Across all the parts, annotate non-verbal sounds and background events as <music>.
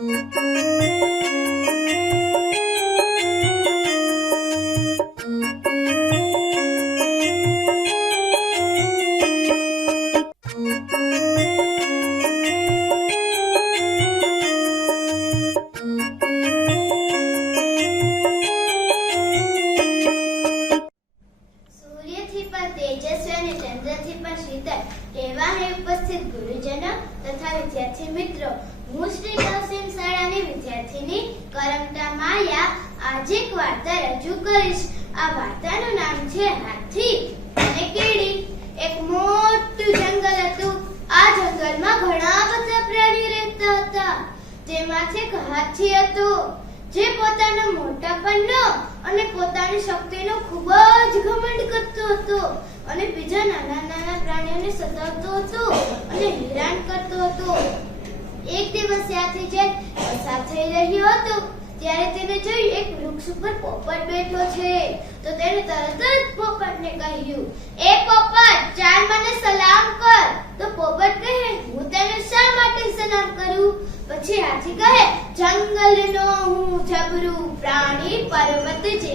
Música <laughs> એવા હે ઉપસ્થિત ગુરુજનો તથા વિદ્યાર્થી મિત્રો, હું શ્રી તવસીમ શાળાની વિદ્યાર્થીની કરમટા માયા આજે એક વાર્તા રજૂ કરીશ. આ વાર્તાનું નામ છે હાથી અને કેડી. એક મોટું જંગલ હતું. આ જંગલમાં ઘણા બધા પ્રાણીઓ રહેતા હતા. તેમાંથી એક હાથી હતો. જે પોતાના મોટાપણનો અને પોતાની શક્તિનો ખૂબ જ ઘમંડ કરતો હતો અને બીજા નાના નાના પ્રાણીઓને સતાવતો હતો અને હેરાન કરતો હતો. એક દિવસ ત્યાંથી જે પસાર થઈ રહ્યો હતો, ત્યારે તેને જોયું એક વૃક્ષ ઉપર પોપટ બેઠો છે. તો તેને તરત જ પોપટને કહ્યું, એ પોપટ, ચાલ મને સલામ કર. તો પોપટ કહે, હું તને શા માટે સલામ કરું? પછી હાથી કહે જંગલનો હું જબરું પ્રાણી પર્વત છે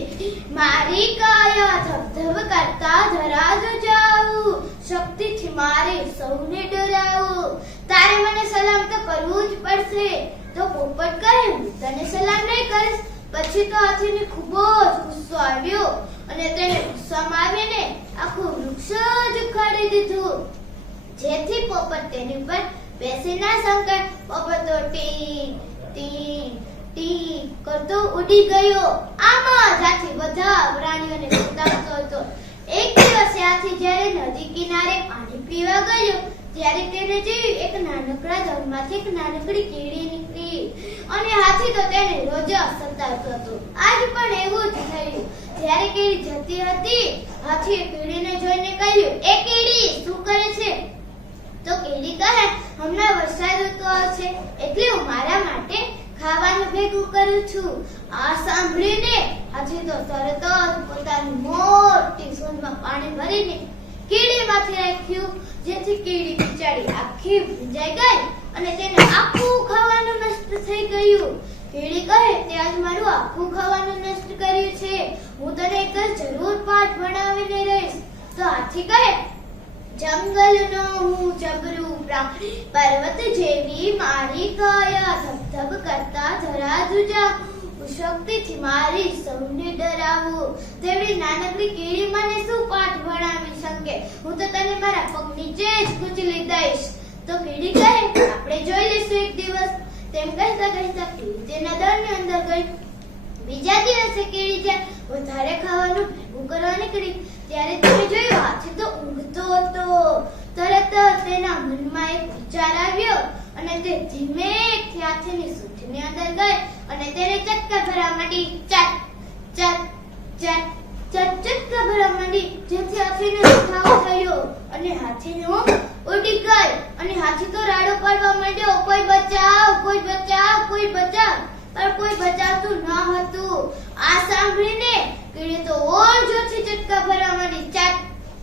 મારી કાયા ધબધબ કરતા ધરાજ જાઉં. શક્તિથી મારે સૌને ડરાવું. તારે મને સલામ તો કરવું જ પડશે. તો પોપટ કહે તને સલામ નહીં કરીશ. પછી તો હાથીને ખૂબ જ ગુસ્સો આવ્યો અને તેને ગુસ્સામાં આવીને આખું વૃક્ષ જ ઉખાડી દીધું. જેથી પોપટ તેની ઉપર બેસી ના સંકટ. પોપટ તો ટી ટી ટી કરતો ઉડી ગયો. આમાં જાથી બધા પ્રાણીઓને સતાવતો હતો એક દિવસ હાથી જ્યારે નદી કિનારે પાણી પીવા ગયો, ત્યારે તેને જોયું એક નાનકડા જળમાંથી એક નાનકડી કીડી નીકળી અને હાથી તો તેને રોજ સતાવતો હતો. આજ પણ એવું જ થયું. જ્યારે કીડી જતી હતી, હાથીએ કીડીને જોઈને કહ્યું, એ કીડી, શું કરે છે? તો કીડી કહે, હમણાં વરસાદ ઋતુ છે એટલે હું મારા માટે ભેગું કરું છું? આ સાંભળીને હાથી તો તરત જ પોતાની મોટી સોનમાં પાણી ભરીને કીડીમાંથી રાખ્યું, જેથી કીડી બિચારી આખી ભૂંજાઈ ગઈ અને તેને આખું ખાવાનું નષ્ટ થઈ ગયું. કીડી કહે, તે આજ મારું આખું ખાવાનું નષ્ટ કર્યું છે. હું તને એક જરૂર પાઠ ભણાવીને રહીશ. તો હાથી કહે, જંગલનો હું જબરું પ્રાણી પર્વત જેવી મારી કયા ધબધબ કરતા ધરા ધ્રુજા. હું શક્તિથી મારી સૌને ડરાવું. તેવી નાનકડી કીડી મને શું પાઠ ભણાવી શકે? હું તો તને મારા પગ નીચે જ કૂચલી દઈશ. તો કીડી કહે, આપણે જોઈ લઈશું એક દિવસ. તેમ કહેતા કહેતા કીડી તેના દળની અંદર ગઈ. બીજા દિવસે કીડી જ્યાં વધારે ખાવાનું ભેગું કરવા નીકળી, ત્યારે તમે જોયું, હાથી તો ઊંઘતો હતો. તેના મનમાં એક વિચાર આવ્યો અને તે ધીમેથી હાથીની સૂંઢની અંદર ગઈ અને તેને ચક્કર ભરવા માંડી, ચટ ચટ ચટ હાથીને હાથીની હાથી તો રાડો પાડવા માંડ્યો, કોઈ બચાવ કોઈ બચાવ કોઈ બચાવ. પણ કોઈ બચાવતું ન હતું. આ સાંભળીને કીડી તો ઓર જોથી ચટકા ભરવા માંડી, ચટ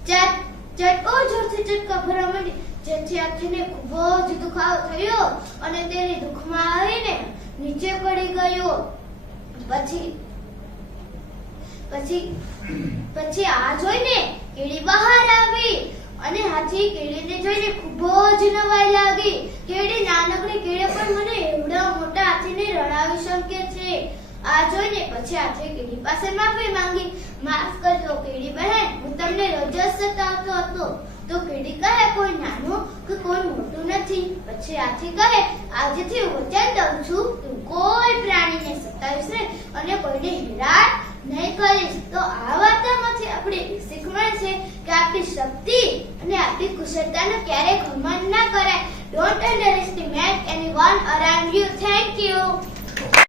ચટ ઓર જોરથી ચટકા ભરવા માંડી. જેથી આખીને ખૂબ જ દુખાવો થયો અને તેની દુઃખમાં આવીને નીચે પડી ગયો. પછી પછી પછી આ જોઈને કીડી બહાર આવી અને હાથી કીડીને જોઈને ખૂબ જ નવાઈ લાગી. કીડી નાનકડી કીડી પણ મને એવડા મોટા હાથીને રડાવી શકે છે. આ જોઈને પછી હાથી કીડી પાસે માફી માંગી. માફ કરજો તમને રોજ જ સતાવતો હતો. તો કીડી કહે કોઈ નાનું કે કોઈ મોટું નથી. પછી હાથી કહે, આજથી વચન દઉં છું. તું કોઈ પ્રાણીને સતાવીશ નહીં અને કોઈને હેરાન નહીં કરીશ. તો આ વાર્તામાંથી આપણે એ શીખ છે કે આપણી શક્તિ અને આપણી કુશળતાનો ક્યારેય ઘમંડ ના કરાય. Don't underestimate anyone around you thank you